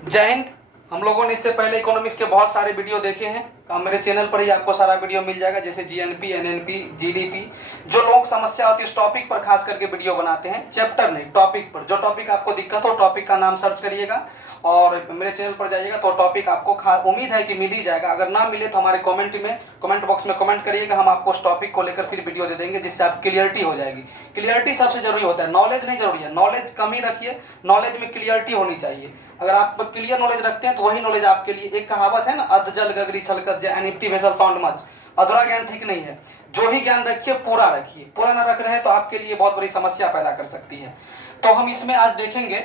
जय हिंद। हम लोगों ने इससे पहले इकोनॉमिक्स के बहुत सारे वीडियो देखे हैं। मेरे चैनल पर ही आपको सारा वीडियो मिल जाएगा, जैसे जीएनपी, एनएनपी, जीडीपी। जो लोग समस्या होती है उस टॉपिक पर खास करके वीडियो बनाते हैं, चैप्टर नहीं टॉपिक पर। जो टॉपिक आपको दिक्कत हो टॉपिक का नाम सर्च करिएगा और मेरे चैनल पर जाइएगा तो टॉपिक आपको उम्मीद है कि मिल ही जाएगा। अगर ना मिले तो हमारे कमेंट बॉक्स में कमेंट करिएगा, हम आपको उस टॉपिक को लेकर फिर वीडियो दे देंगे, जिससे आप क्लियरिटी हो जाएगी। क्लियरिटी सबसे जरूरी होता है, नॉलेज नहीं जरूरी है। नॉलेज कम ही रखिए, नॉलेज में क्लियरिटी होनी चाहिए। अगर आप क्लियर नॉलेज रखते हैं तो वही नॉलेज आपके लिए, एक कहावत है ना, अध जल गगरी छलकत जय एनिप्टी वेसल साउंड मच। अधूरा ज्ञान ठीक नहीं है, जो ही ज्ञान रखिए पूरा रखिए। पूरा ना रख रहे हैं तो आपके लिए बहुत बड़ी समस्या पैदा कर सकती है। तो हम इसमें आज देखेंगे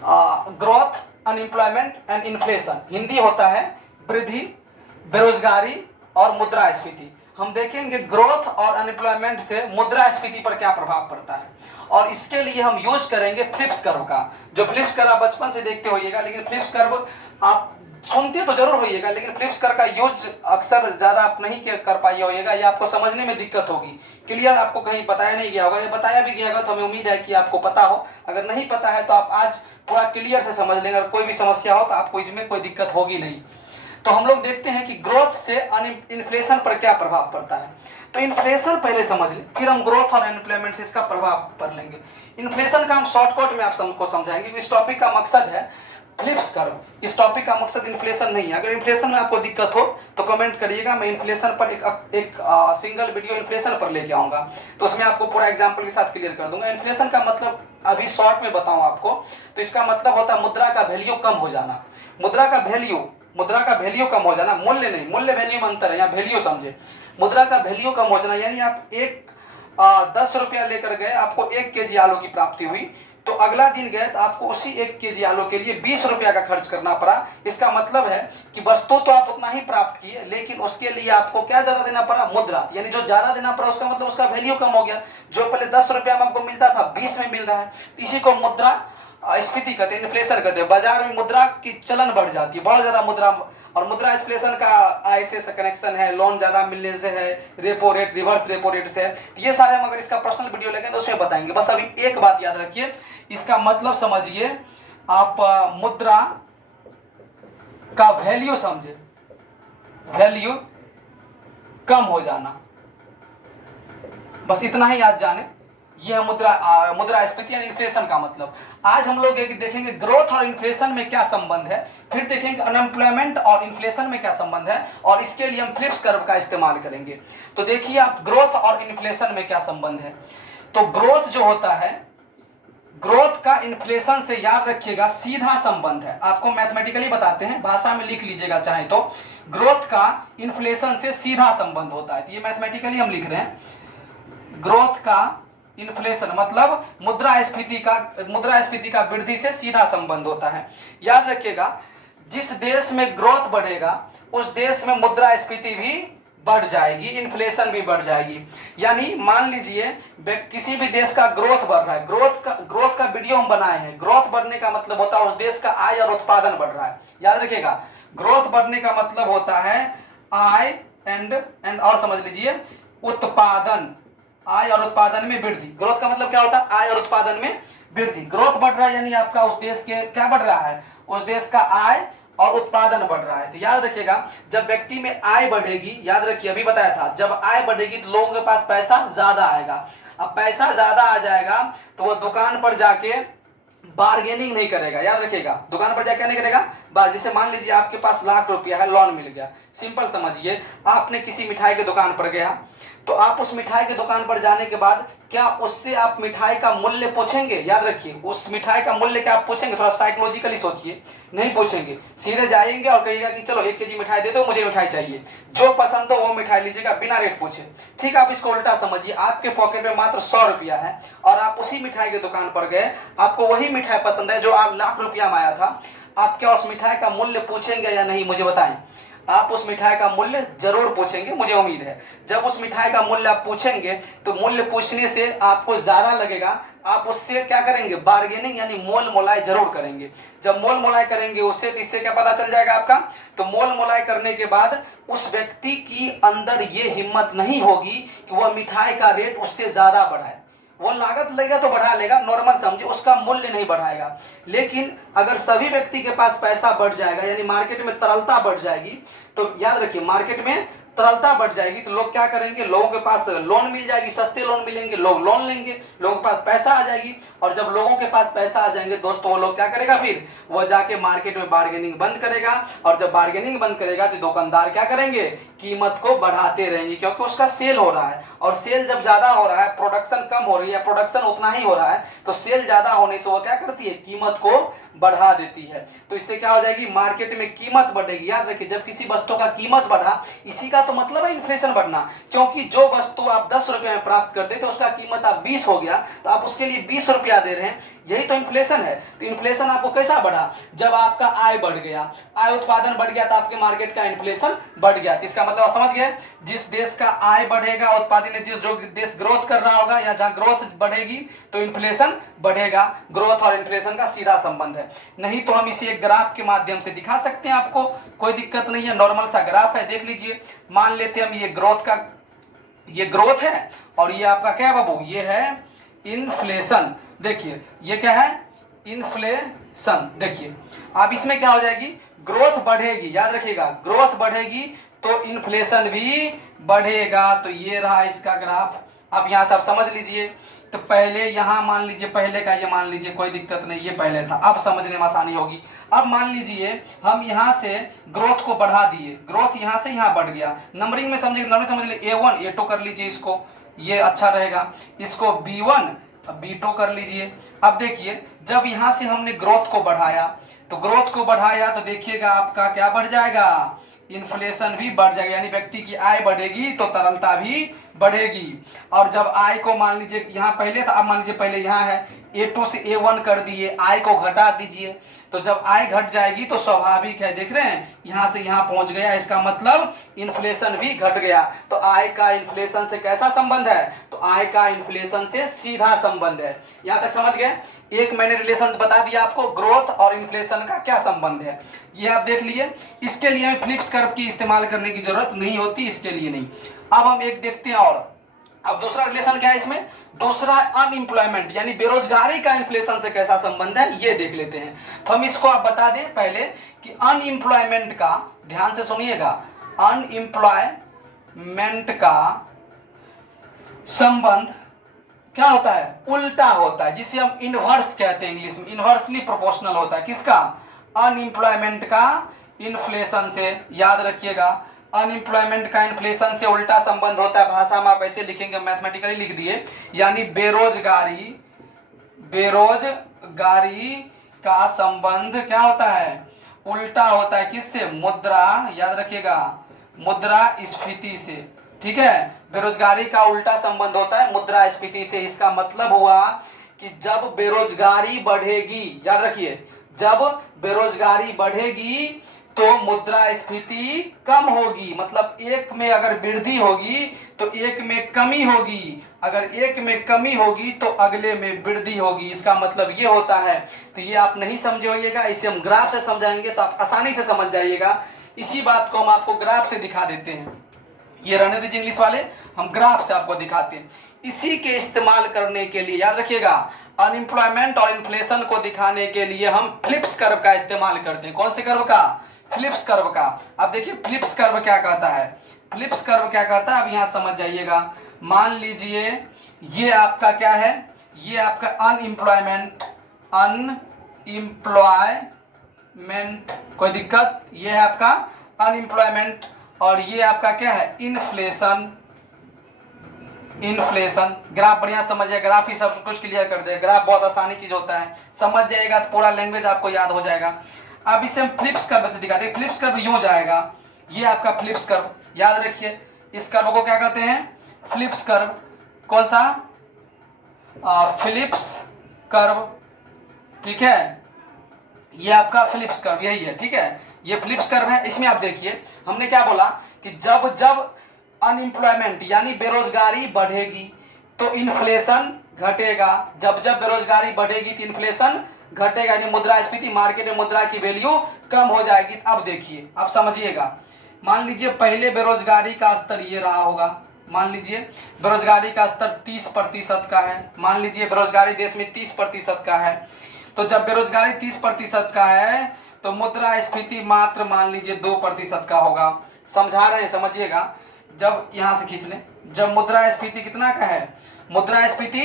growth, unemployment and inflation. Hindi होता है वृद्धि, बेरोजगारी और मुद्रास्फीति। हम देखेंगे ग्रोथ और अनएम्प्लॉयमेंट से मुद्रास्फीति पर क्या प्रभाव पड़ता है, और इसके लिए हम यूज करेंगे फ्लिप्स कर्व का। जो फ्लिप्स कर्व आप बचपन से देखते होइएगा, लेकिन फ्लिप्स कर्व आप सुनते तो जरूर होइएगा, लेकिन फ्लिप्स कर्व का यूज अक्सर ज्यादा आप नहीं कर पाइए होइएगा, या आपको समझने में दिक्कत होगी। क्लियर आपको कहीं बताया नहीं गया होगा, या बताया भी गया होगा तो हमें उम्मीद है कि आपको पता हो। अगर नहीं पता है तो आप आज पूरा क्लियर से समझ लेंगे। अगर कोई भी समस्या हो तो आपको इसमें कोई दिक्कत होगी नहीं। तो हम लोग देखते हैं कि ग्रोथ से इन्फ्लेशन पर क्या प्रभाव पड़ता है। तो इन्फ्लेशन पहले समझ लें, फिर हम ग्रोथ और अनएम्प्लॉयमेंट से इसका प्रभाव पढ़ लेंगे। इन्फ्लेशन का हम शॉर्टकट में आप सबको समझाएंगे। इस टॉपिक का मकसद है फ्लिप्स कर्व। इस टॉपिक का मकसद इन्फ्लेशन नहीं है। अगर इन्फ्लेशन में आपको दिक्कत हो तो कमेंट करिएगा, मैं इन्फ्लेशन पर एक सिंगल वीडियो इन्फ्लेशन पर लेके आऊंगा, तो उसमें आपको पूरा एग्जांपल के साथ क्लियर कर दूंगा। इन्फ्लेशन का मतलब अभी शॉर्ट में बताऊं आपको, तो इसका मतलब होता है मुद्रा का वैल्यू कम हो जाना। मुद्रा का वैल्यू कम हो जाना, मूल्य नहीं, मूल्य वैल्यू में अंतर है, यहाँ वैल्यू समझे। मुद्रा का वैल्यू कम हो जाना यानी आप 10 रुपया लेकर गए, आपको 1 केजी आलू की प्राप्ति हुई, तो अगला दिन गए तो आपको उसी 1 केजी आलू के लिए 20 रुपया का खर्च करना पड़ा। इसका मतलब है कि वस्तु तो आप उतना ही प्राप्त किए, लेकिन उसके लिए आपको क्या ज्यादा देना पड़ा, मुद्रा। यानी जो ज्यादा देना पड़ा उसका मतलब उसका वैल्यू कम हो गया। जो पहले 10 रुपया में आपको मिलता था 20 में मिल रहा है। इसी को मुद्रा स्फीति कहते हैं, इन्फ्लेशन कहते हैं। बाजार में मुद्रा की चलन बढ़ जाती है, बहुत ज्यादा मुद्रा। और मुद्रा इन्फ्लेशन का आय से कनेक्शन है, लोन ज्यादा मिलने से है, repo rate, reverse repo rate से है। ये सारे हम अगर इसका पर्सनल वीडियो लेंगे तो उसमें बताएंगे। बस अभी एक बात याद रखिए, इसका मतलब समझिए आप, मुद्रा का वैल्यू समझे, वैल्यू कम हो जाना, बस इतना ही याद जाने। यह मुद्रास्फीति यानी इन्फ्लेशन का मतलब। आज हम लोग देखेंगे ग्रोथ और इन्फ्लेशन में क्या संबंध है, फिर देखेंगे अनएम्प्लॉयमेंट और इन्फ्लेशन में क्या संबंध है, और इसके लिए हम फ्लिप्स कर्व का इस्तेमाल करेंगे। तो देखिए आप, ग्रोथ और इन्फ्लेशन में क्या संबंध है। तो ग्रोथ जो होता है, ग्रोथ का इन्फ्लेशन से याद रखिएगा सीधा संबंध है। आपको मैथमेटिकली बताते हैं, भाषा में लिख लीजिएगा चाहे तो। ग्रोथ का इन्फ्लेशन से सीधा संबंध होता है, तो ये मैथमेटिकली हम लिख रहे हैं। ग्रोथ का इन्फ्लेशन मतलब मुद्रास्फीति का वृद्धि से सीधा संबंध होता है। याद रखिएगा, जिस देश में ग्रोथ बढ़ेगा उस देश में मुद्रास्फीति भी बढ़ जाएगी, इन्फ्लेशन भी बढ़ जाएगी। यानी मान लीजिए किसी भी देश का ग्रोथ बढ़ रहा है, ग्रोथ का वीडियो हम बनाए हैं। ग्रोथ बढ़ने का मतलब होता है उस देश का आय और उत्पादन बढ़ रहा है। याद रखिएगा, ग्रोथ बढ़ने का मतलब होता है आय एंड और समझ लीजिए उत्पादन, आय और उत्पादन में वृद्धि। ग्रोथ का मतलब क्या होता है, आय और उत्पादन में वृद्धि। ग्रोथ बढ़ रहा है यानी आपका उस देश के क्या बढ़ रहा है, उस देश का आय और उत्पादन बढ़ रहा है। तो याद रखिएगा, जब व्यक्ति में आय बढ़ेगी, याद रखिए अभी बताया था, जब आय बढ़ेगी तो लोगों के पास पैसा ज्यादा आएगा। अब पैसा ज्यादा आ जाएगा तो वह दुकान पर जाके बार्गेनिंग नहीं करेगा। याद रखिएगा, दुकान पर जाके नहीं करेगा जैसे मान लीजिए आपके पास लाख रुपया है, लोन मिल गया। सिंपल समझिए, आपने किसी मिठाई की दुकान पर गया, तो आप उस मिठाई की दुकान पर जाने के बाद क्या उससे आप मिठाई का मूल्य पूछेंगे। याद रखिए, उस मिठाई का मूल्य क्या आप पूछेंगे, थोड़ा साइकोलॉजिकली सोचिए। नहीं पूछेंगे, सीधे जाएंगे और कहिएगा कि चलो 1 केजी मिठाई दे दो, मुझे मिठाई चाहिए, जो पसंद हो वो मिठाई लीजिएगा बिना रेट पूछे। ठीक, आप इसको उल्टा समझिए, आपके पॉकेट में मात्र 100 रुपया है और आप उसी मिठाई की दुकान पर गए, आपको वही मिठाई पसंद है जो आप लाख रुपया में आया था। आप क्या उस मिठाई का मूल्य पूछेंगे या नहीं, मुझे बताएं। आप उस मिठाई का मूल्य जरूर पूछेंगे, मुझे उम्मीद है। जब उस मिठाई का मूल्य आप पूछेंगे तो मूल्य पूछने से आपको ज्यादा लगेगा, आप उससे क्या करेंगे, बार्गेनिंग यानी मोल मोलाई जरूर करेंगे। जब मोल मोलाई करेंगे उससे, तो इससे क्या पता चल जाएगा आपका, तो मोल मोलाई करने के बाद उस व्यक्ति की अंदर ये हिम्मत नहीं होगी कि वह मिठाई का रेट उससे ज्यादा बढ़ाए। वो लागत लेगा तो बढ़ा लेगा, नॉर्मल समझे, उसका मूल्य नहीं बढ़ाएगा। लेकिन अगर सभी व्यक्ति के पास पैसा बढ़ जाएगा, यानी मार्केट में तरलता बढ़ जाएगी, तो याद रखिए मार्केट में तरलता बढ़ जाएगी तो लोग क्या करेंगे, लोगों के पास लोन मिल जाएगी, सस्ते लोन मिलेंगे, लोग लोन लेंगे, लोगों के पास पैसा आ जाएगी। और जब लोगों के पास पैसा आ जाएंगे दोस्तों, वो लोग क्या करेगा, फिर वो जाके मार्केट में बार्गेनिंग बंद करेगा। और जब बार्गेनिंग बंद करेगा तो दुकानदार क्या करेंगे, कीमत को बढ़ाते रहेंगे, क्योंकि उसका सेल हो रहा है। और सेल जब ज्यादा हो रहा है, प्रोडक्शन कम हो रही है, प्रोडक्शन उतना ही हो रहा है, तो सेल ज्यादा होने से वो क्या करती है, कीमत को बढ़ा देती है। तो इससे क्या हो जाएगी, मार्केट में कीमत बढ़ेगी। याद रखिए, जब किसी वस्तु का कीमत बढ़ा, इसी का तो मतलब है इन्फ्लेशन बढ़ना। क्योंकि जो वस्तु आप 10 रुपए में प्राप्त करते थे, उसका कीमत आप 20 हो गया, तो आप उसके लिए 20 रुपया दे रहे हैं, यही तो इन्फ्लेशन है। तो इन्फ्लेशन आपको कैसा बढ़ा, जब आपका आय बढ़ गया, आय उत्पादन बढ़ गया, तो आपके मार्केट का इन्फ्लेशन बढ़ गया। तो इसका मतलब आप समझ गए, जिस देश का आय बढ़ेगा, उत्पादन, जिस जो देश ग्रोथ कर रहा होगा, या जहां ग्रोथ बढ़ेगी तो इन्फ्लेशन बढ़ेगा। ग्रोथ और इन्फ्लेशन का सीधा संबंध है। नहीं तो हम इसे एक ग्राफ के माध्यम से दिखा सकते हैं आपको, कोई दिक्कत नहीं है, नॉर्मल सा ग्राफ है, देख लीजिए। मान लेते हैं हम ये ग्रोथ का, ये ग्रोथ है, और ये आपका क्या है बाबू, ये है इन्फ्लेशन। देखिए ये क्या है, इन्फ्लेशन। देखिए अब इसमें क्या हो जाएगी, ग्रोथ बढ़ेगी, याद रखिएगा, ग्रोथ बढ़ेगी तो इन्फ्लेशन भी बढ़ेगा। तो ये रहा इसका ग्राफ। अब यहां से आप समझ लीजिए, तो पहले यहां मान लीजिए, पहले का ये मान लीजिए, कोई दिक्कत नहीं, ये पहले था, अब समझने में आसानी होगी। अब मान लीजिए हम यहां से ग्रोथ को बढ़ा दिए, ग्रोथ यहां से यहां बढ़ गया, नंबरिंग में समझिए, नंबरिंग समझ लीजिए, A1 A2 कर लीजिए, इसको, ये अच्छा रहेगा, इसको B1 B2 कर लीजिए। अब देखिए जब यहां से हमने ग्रोथ को बढ़ाया, तो ग्रोथ को बढ़ाया तो देखिएगा आपका क्या बढ़ जाएगा, इन्फ्लेशन भी बढ़ जाएगा, यानी व्यक्ति की आय बढ़ेगी तो तरलता भी बढ़ेगी। और जब आय को मान लीजिए यहाँ पहले था, अब मान लीजिए पहले यहाँ है, A2 से A1 कर दिए, आय को घटा दीजिए, तो जब आय घट जाएगी तो स्वाभाविक है, देख रहे हैं यहां से यहां पहुंच गया, इसका मतलब इन्फ्लेशन भी घट गया। तो आय का इन्फ्लेशन से कैसा संबंध है, तो आय का इन्फ्लेशन से सीधा संबंध है। यहां तक समझ गए, एक मैंने रिलेशन बता दिया आपको, ग्रोथ और इन्फ्लेशन का क्या संबंध है, ये आप देख लिए। इसके लिए हमें फिलिप्स कर्व की इस्तेमाल करने की जरूरत नहीं होती, इसके लिए नहीं। अब हम एक देखते हैं, और अब दूसरा रिलेशन क्या है इसमें, दूसरा अनएम्प्लॉयमेंट यानी बेरोजगारी का इन्फ्लेशन से कैसा संबंध है, ये देख लेते हैं। तो हम इसको आप बता दें पहले कि अनएम्प्लॉयमेंट का, ध्यान से सुनिएगा, अनएम्प्लॉयमेंट का संबंध क्या होता है, उल्टा होता है, जिसे हम इनवर्स कहते हैं इंग्लिश में, इनवर्सली प्रोपोर्शनल होता है। किसका, अनएम्प्लॉयमेंट का इन्फ्लेशन से। याद रखिएगा, अनएम्प्लॉयमेंट का इन्फ्लेशन से उल्टा संबंध होता है, भाषा में आप ऐसे लिखेंगे, मैथमेटिकली लिख दिए, यानी बेरोजगारी, बेरोजगारी का संबंध क्या होता है, उल्टा होता है, किससे, मुद्रा, याद रखिएगा, मुद्रास्फीति से। ठीक है, बेरोजगारी का उल्टा संबंध होता है मुद्रास्फीति से। इसका मतलब हुआ कि जब बेरोजगारी बढ़ेगी, याद रखिए, जब बेरोजगारी बढ़ेगी तो मुद्रास्फीति कम होगी, मतलब एक में अगर वृद्धि होगी तो एक में कमी होगी, अगर एक में कमी होगी तो अगले में वृद्धि होगी, इसका मतलब ये होता है। तो ये आप नहीं समझे होइएगा, इसे हम ग्राफ से समझाएंगे तो आप आसानी से समझ जाइएगा। इसी बात को हम आपको ग्राफ से दिखा देते हैं, ये रहने दीजिए इंग्लिश वाले, हम ग्राफ से आपको दिखाते हैं। इसी के इस्तेमाल करने के लिए, याद रखिएगा, अनएम्प्लॉयमेंट और इन्फ्लेशन को दिखाने के लिए हम फिलिप्स कर्व का इस्तेमाल करते हैं। कौन से कर्व का, फिलिप्स कर्व का। अब देखिए फिलिप्स कर्व क्या कहता है, फिलिप्स कर्व क्या कहता है, अब यहां समझ जाइएगा। मान लीजिए ये आपका क्या है, ये आपका अनएम्प्लॉयमेंट, अनएम्प्लॉयमेंट, कोई दिक्कत, ये है आपका अनएम्प्लॉयमेंट, और ये आपका क्या है, इन्फ्लेशन, इन्फ्लेशन। ग्राफ बढ़िया समझिए, ग्राफ ही सब कुछ क्लियर कर दे, ग्राफ बहुत आसानी चीज होता है, समझ जाएगा तो पूरा लैंग्वेज आपको याद हो जाएगा। अब इसे हम फिलिप्स कर्व से दिखाते हैं। फिलिप्स कर्व यूं जाएगा, ये आपका फिलिप्स कर्व, याद रखिए, इस कर्व को क्या कहते हैं, फिलिप्स कर्व। कौन सा, फिलिप्स कर्व, ठीक है, ये आपका फिलिप्स कर्व यही है, ठीक है, ये फिलिप्स कर्व है। इसमें आप देखिए हमने क्या बोला कि जब जब अनएम्प्लॉयमेंट यानी बेरोजगारी बढ़ेगी तो इन्फ्लेशन घटेगा, जब जब बेरोजगारी बढ़ेगी तो इन्फ्लेशन घटेगा, यानी मुद्रास्फीति, मार्केट में मुद्रा की वैल्यू कम हो जाएगी। अब देखिए, अब समझिएगा, मान लीजिए पहले बेरोजगारी का स्तर ये रहा होगा, मान लीजिए बेरोजगारी का स्तर 30% का है, मान लीजिए बेरोजगारी देश में 30% का है, तो जब बेरोजगारी 30% का है तो मुद्रास्फीति मात्र मान लीजिए 2% का होगा। समझा रहे हैं, समझिएगा। जब यहाँ से खींच लें, जब मुद्रास्फीति कितना का है, मुद्रास्फीति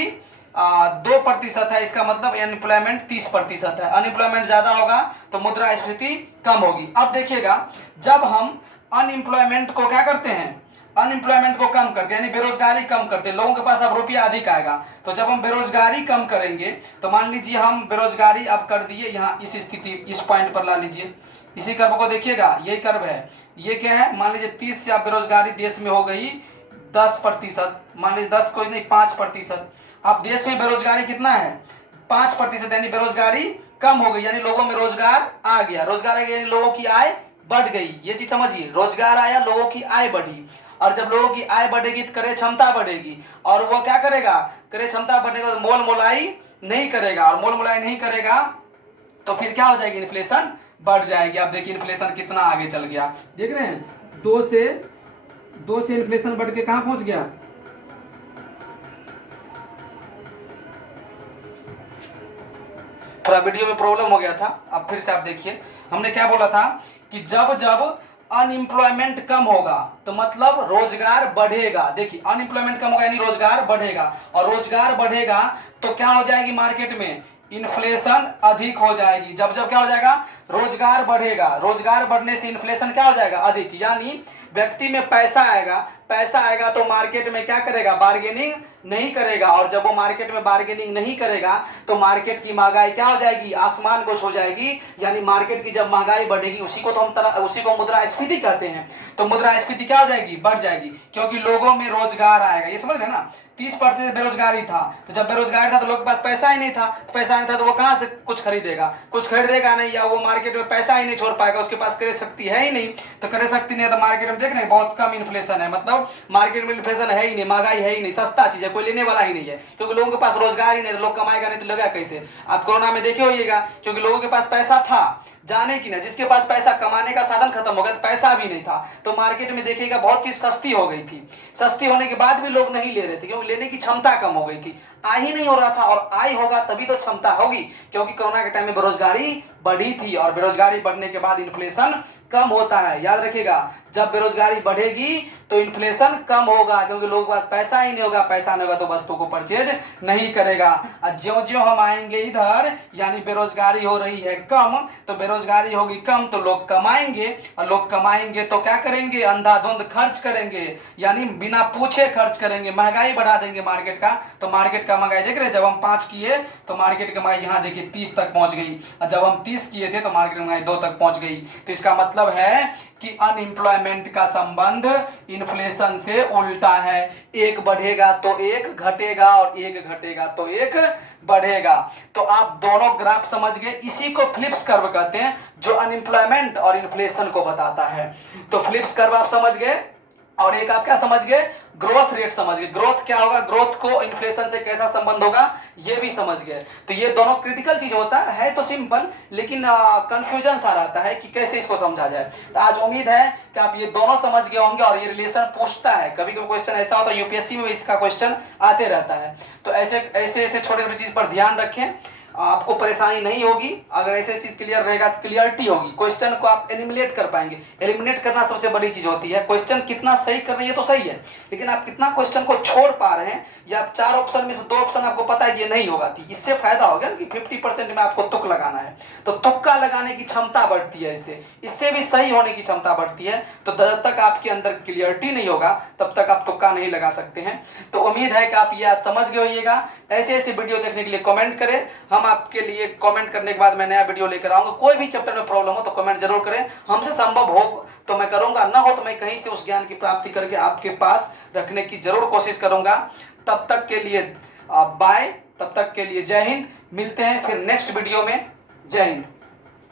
2% है, इसका मतलब अनएम्प्लॉयमेंट 30% है। अनएम्प्लॉयमेंट ज्यादा होगा तो मुद्रास्फीति कम होगी। अब देखिएगा, जब हम अनएम्प्लॉयमेंट को क्या करते हैं, अनएम्प्लॉयमेंट को कम करते हैं, यानी बेरोजगारी कम करते हैं, लोगों के पास अब रुपया अधिक आएगा। तो जब हम बेरोजगारी कम करेंगे तो मान लीजिए हम बेरोजगारी अब कर दिए यहाँ इस स्थिति, इस पॉइंट पर ला लीजिए, इसी कर्व को देखिएगा, यही कर्व है। ये क्या है, मान लीजिए 30 से अब बेरोजगारी देश में हो गई 10%, मान लीजिए 10 को नहीं 5%। अब देश में बेरोजगारी कितना है, 5%, यानी बेरोजगारी कम हो गई, यानी लोगों में रोजगार आ गया। रोजगार आ गया यानी लोगों की आय बढ़ गई। ये चीज समझिए, रोजगार आया, लोगों की आय बढ़ी, और जब लोगों की आय बढ़ेगी तो क्रय क्षमता बढ़ेगी, और वो क्या करेगा, क्रय क्षमता बढ़ने के बाद मोल मोलाई नहीं करेगा, और मोल मोलाई नहीं करेगा तो फिर क्या हो जाएगी, इन्फ्लेशन बढ़ जाएगी। आप देखिए इन्फ्लेशन कितना आगे चल गया, देख रहे हैं, 2 से इन्फ्लेशन बढ़ के कहां पहुंच गया, थोड़ा वीडियो में प्रॉब्लम हो गया था। अब फिर से आप देखिए, हमने क्या बोला था कि जब जब अनएम्प्लॉयमेंट कम होगा तो मतलब रोजगार बढ़ेगा। देखिए अनएम्प्लॉयमेंट कम होगा यानी रोजगार बढ़ेगा, और रोजगार बढ़ेगा तो क्या हो जाएगी, मार्केट में इन्फ्लेशन अधिक हो जाएगी। जब जब क्या हो जाएगा, रोजगार बढ़ेगा, रोजगार बढ़ने से इन्फ्लेशन क्या हो जाएगा, अधिक, यानी व्यक्ति में पैसा आएगा, पैसा आएगा तो मार्केट में क्या करेगा, बार्गेनिंग नहीं करेगा, और जब वो मार्केट में बार्गेनिंग नहीं करेगा तो मार्केट की महंगाई क्या हो जाएगी, आसमान को छू जाएगी। यानी मार्केट की जब महंगाई बढ़ेगी, उसी को मुद्रास्फीति कहते हैं। तो मुद्रास्फीति क्या हो जाएगी, बढ़ जाएगी, क्योंकि लोगों में रोजगार आएगा। ये समझ रहे ना, 30% बेरोजगारी था, तो जब बेरोजगारी था तो लोग के पास पैसा ही नहीं था, पैसा नहीं था तो वो कहां से कुछ खरीदेगा, कुछ खरीदेगा नहीं, या वो मार्केट में पैसा ही नहीं छोड़ पाएगा, उसके पास क्रय शक्ति है ही नहीं। तो क्रय शक्ति नहीं है तो मार्केट में देख रहे हैं बहुत कम इन्फ्लेशन है, मतलब मार्केट में इन्फ्लेशन है ही नहीं, महंगाई है ही नहीं, सस्ता चीज है, कोई लेने वाला ही नहीं है, क्योंकि लोगों के पास रोजगार ही नहीं, तो लोग कमाएगा नहीं तो लगा कैसे। आप कोरोना में देखे होइएगा, क्योंकि लोगों के पास पैसा था, जाने की ना, जिसके पास पैसा, कमाने का साधन खत्म हो गया, तो पैसा भी नहीं था, तो मार्केट में देखिएगा बहुत चीज सस्ती हो गई थी। सस्ती होने के बाद भी लोग नहीं ले रहे थे, क्योंकि लेने की क्षमता कम हो गई थी, आय ही नहीं हो रहा था, और आय होगा तभी तो क्षमता होगी, क्योंकि कोरोना के टाइम में बेरोजगारी बढ़ी थी, और बेरोजगारी बढ़ने के बाद इन्फ्लेशन कम होता है। याद रखिएगा, जब बेरोजगारी बढ़ेगी तो इन्फ्लेशन कम होगा, क्योंकि लोगों के पास पैसा ही नहीं होगा, पैसा नहीं होगा तो वस्तु को परचेज नहीं करेगा। और ज्यों ज्यों हम आएंगे इधर, यानी बेरोजगारी हो रही है कम, तो बेरोजगारी होगी कम तो लोग कमाएंगे, और लोग कमाएंगे तो क्या करेंगे, अंधाधुंध खर्च करेंगे, यानी बिना पूछे खर्च करेंगे, महंगाई बढ़ा देंगे मार्केट का। तो मार्केट का महंगाई देख रहे हैं, जब हम 5 किए तो मार्केट की महंगाई यहाँ देखिए 30 तक पहुंच गई, और जब हम 30 किए थे तो मार्केट की महंगाई 2 तक पहुंच गई। तो इसका मतलब है कि अनएम्प्लॉयमेंट का संबंध इन्फ्लेशन से उल्टा है, एक बढ़ेगा तो एक घटेगा, और एक घटेगा तो एक बढ़ेगा। तो आप दोनों ग्राफ समझ गए, इसी को फ्लिप्स कर्व कहते हैं, जो अनएम्प्लॉयमेंट और इन्फ्लेशन को बताता है। तो फ्लिप्स कर्व आप समझ गए, और एक आप क्या समझ गए, ग्रोथ रेट समझ गए, ग्रोथ क्या होगा, ग्रोथ को इन्फ्लेशन से कैसा संबंध होगा ये भी समझ गए। तो ये दोनों क्रिटिकल चीज होता है तो सिंपल, लेकिन कंफ्यूजन सा रहता है कि कैसे इसको समझा जाए। तो आज उम्मीद है कि आप ये दोनों समझ गए होंगे, और ये रिलेशन पूछता है, कभी कभी क्वेश्चन ऐसा होता है यूपीएससी में इसका क्वेश्चन आते रहता है। तो ऐसे ऐसे छोटे छोटे चीज पर ध्यान रखें, आपको परेशानी नहीं होगी। अगर ऐसे चीज क्लियर रहेगा तो क्लियरिटी होगी, क्वेश्चन को आप एलिमिनेट कर पाएंगे। एलिमिनेट करना सबसे बड़ी चीज होती है, क्वेश्चन कितना सही कर रहे हैं तो सही है, लेकिन आप कितना क्वेश्चन को छोड़ पा रहे हैं, या 4 ऑप्शन में से 2 ऑप्शन आपको पता है ये नहीं होगा, इससे फायदा होगा कि 50% में आपको तुक लगाना है, तो तुक्का लगाने की क्षमता बढ़ती है, इससे भी सही होने की क्षमता बढ़ती है। तो जब तक आपके अंदर क्लियरिटी नहीं होगा तब तक आप तुक्का नहीं लगा सकते हैं। तो उम्मीद है कि आप ये आज समझ गए होइएगा। ऐसे ऐसे वीडियो देखने के लिए कमेंट करें, हम आपके लिए कमेंट करने के बाद मैं नया वीडियो लेकर आऊंगा। कोई भी चैप्टर में प्रॉब्लम हो तो कमेंट जरूर करें, हमसे संभव हो तो मैं करूंगा, ना हो तो मैं कहीं से उस ज्ञान की प्राप्ति करके आपके पास रखने की जरूर कोशिश करूंगा। तब तक के लिए बाय, तब तक के लिए जय हिंद, मिलते हैं फिर नेक्स्ट वीडियो में। जय हिंद।